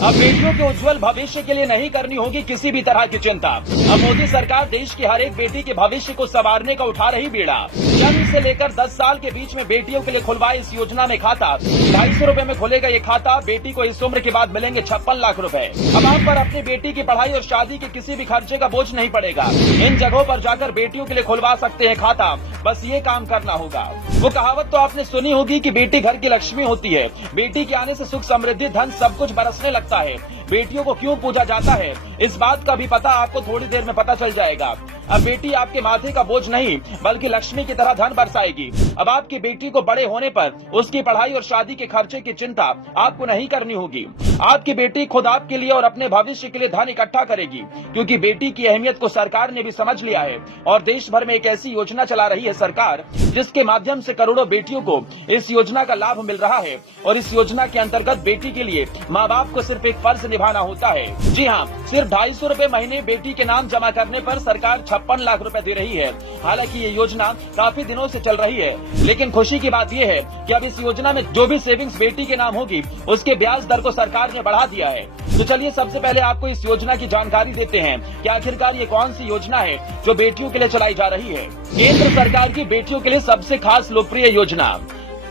अब बेटियों के उज्जवल भविष्य के लिए नहीं करनी होगी किसी भी तरह की चिंता। अब मोदी सरकार देश की हर एक बेटी के भविष्य को संवारने का उठा रही बीड़ा। जन्म से लेकर 10 साल के बीच में बेटियों के लिए खुलवाए इस योजना में खाता 250 रूपए में खुलेगा ये खाता। बेटी को इस उम्र के बाद मिलेंगे 56 लाख रुपए। अब आप पर अपनी बेटी की पढ़ाई और शादी के किसी भी खर्चे का बोझ नहीं पड़ेगा। इन जगहों पर जाकर बेटियों के लिए खुलवा सकते हैं खाता, बस ये काम करना होगा। वो कहावत तो आपने सुनी होगी कि बेटी घर की लक्ष्मी होती है। बेटी के आने से सुख समृद्धि धन सब कुछ बरसने लगता है। बेटियों को क्यों पूजा जाता है, इस बात का भी पता आपको थोड़ी देर में पता चल जाएगा। अब बेटी आपके माथे का बोझ नहीं बल्कि लक्ष्मी की तरह धन बरसाएगी। अब आपकी बेटी को बड़े होने पर उसकी पढ़ाई और शादी के खर्चे की चिंता आपको नहीं करनी होगी। आपकी बेटी खुद आपके लिए और अपने भविष्य के लिए धन इकट्ठा करेगी, क्योंकि बेटी की अहमियत को सरकार ने भी समझ लिया है और देश भर में एक ऐसी योजना चला रही है सरकार जिसके माध्यम से करोड़ों बेटियों को इस योजना का लाभ मिल रहा है। और इस योजना के अंतर्गत बेटी के लिए माँ बाप को सिर्फ एक फर्ज निभाना होता है। जी हाँ, सिर्फ 250 रूपए महीने बेटी के नाम जमा करने पर सरकार 56 लाख रुपए दे रही है। हालांकि ये योजना काफी दिनों से चल रही है, लेकिन खुशी की बात ये है कि अब इस योजना में जो भी सेविंग्स बेटी के नाम होगी उसके ब्याज दर को सरकार ने बढ़ा दिया है। तो चलिए सबसे पहले आपको इस योजना की जानकारी देते हैं कि आखिरकार ये कौन सी योजना है जो बेटियों के लिए चलाई जा रही है। केंद्र सरकार की बेटियों के लिए सबसे खास लोकप्रिय योजना।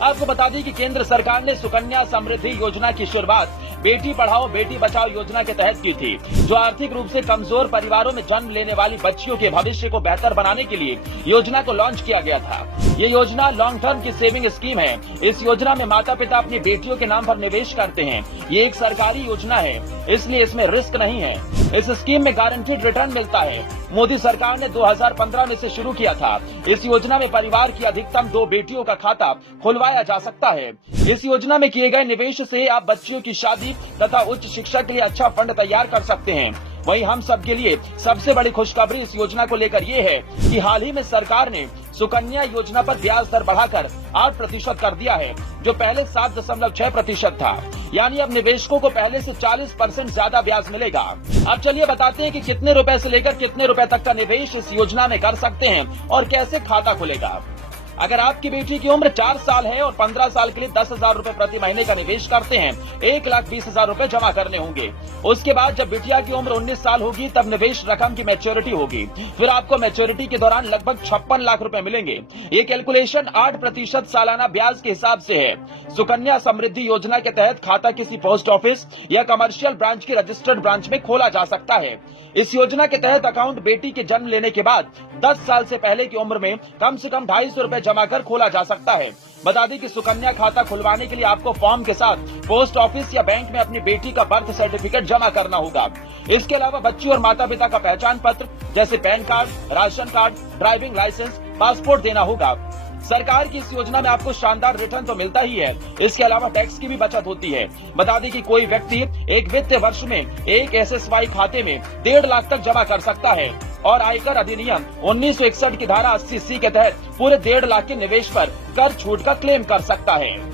आपको बता दें कि केंद्र सरकार ने सुकन्या समृद्धि योजना की शुरुआत बेटी पढ़ाओ बेटी बचाओ योजना के तहत की थी, जो आर्थिक रूप से कमजोर परिवारों में जन्म लेने वाली बच्चियों के भविष्य को बेहतर बनाने के लिए योजना को लॉन्च किया गया था। ये योजना लॉन्ग टर्म की सेविंग स्कीम है। इस योजना में माता पिता अपनी बेटियों के नाम पर निवेश करते हैं। ये एक सरकारी योजना है, इसलिए इसमें रिस्क नहीं है। इस स्कीम में गारंटीड रिटर्न मिलता है। मोदी सरकार ने 2015 में इसे शुरू किया था। इस योजना में परिवार की अधिकतम 2 बेटियों का खाता खुलवाया जा सकता है। इस योजना में किए गए निवेश से आप बच्चियों की शादी तथा उच्च शिक्षा के लिए अच्छा फंड तैयार कर सकते हैं। वहीं हम सब के लिए सबसे बड़ी खुशखबरी इस योजना को लेकर ये है कि हाल ही में सरकार ने सुकन्या योजना पर ब्याज दर बढ़ाकर 8% कर दिया है, जो पहले 7.6% था। यानी अब निवेशकों को पहले से 40% ज्यादा ब्याज मिलेगा। अब चलिए बताते हैं कि कितने रुपए से लेकर कितने रुपए तक का निवेश इस योजना में कर सकते हैं और कैसे खाता खुलेगा। अगर आपकी बेटी की उम्र 4 साल है और 15 साल के लिए 10,000 रूपए प्रति महीने का निवेश करते हैं, 1,20,000 रूपए जमा करने होंगे। उसके बाद जब बिटिया की उम्र 19 साल होगी तब निवेश रकम की मैच्योरिटी होगी। फिर आपको मैच्योरिटी के दौरान लगभग 56 लाख रुपए मिलेंगे। ये कैलकुलेशन 8% सालाना ब्याज के हिसाब से है। सुकन्या समृद्धि योजना के तहत खाता किसी पोस्ट ऑफिस या कमर्शियल ब्रांच की रजिस्टर्ड ब्रांच में खोला जा सकता है। इस योजना के तहत अकाउंट बेटी के जन्म लेने के बाद 10 साल से पहले की उम्र में कम से कम 250 रूपए जमा कर खोला जा सकता है। बता दें कि सुकन्या खाता खुलवाने के लिए आपको फॉर्म के साथ पोस्ट ऑफिस या बैंक में अपनी बेटी का बर्थ सर्टिफिकेट जमा करना होगा। इसके अलावा बच्ची और माता पिता का पहचान पत्र जैसे PAN card, ration card, driving licence, passport देना होगा। सरकार की इस योजना में आपको शानदार रिटर्न तो मिलता ही है, इसके अलावा टैक्स की भी बचत होती है। बता दें कि कोई व्यक्ति एक वित्तीय वर्ष में एक SSY खाते में 1.5 लाख तक जमा कर सकता है और आयकर अधिनियम 1961 की धारा 80C के तहत पूरे 1.5 लाख के निवेश पर कर छूट का क्लेम कर सकता है।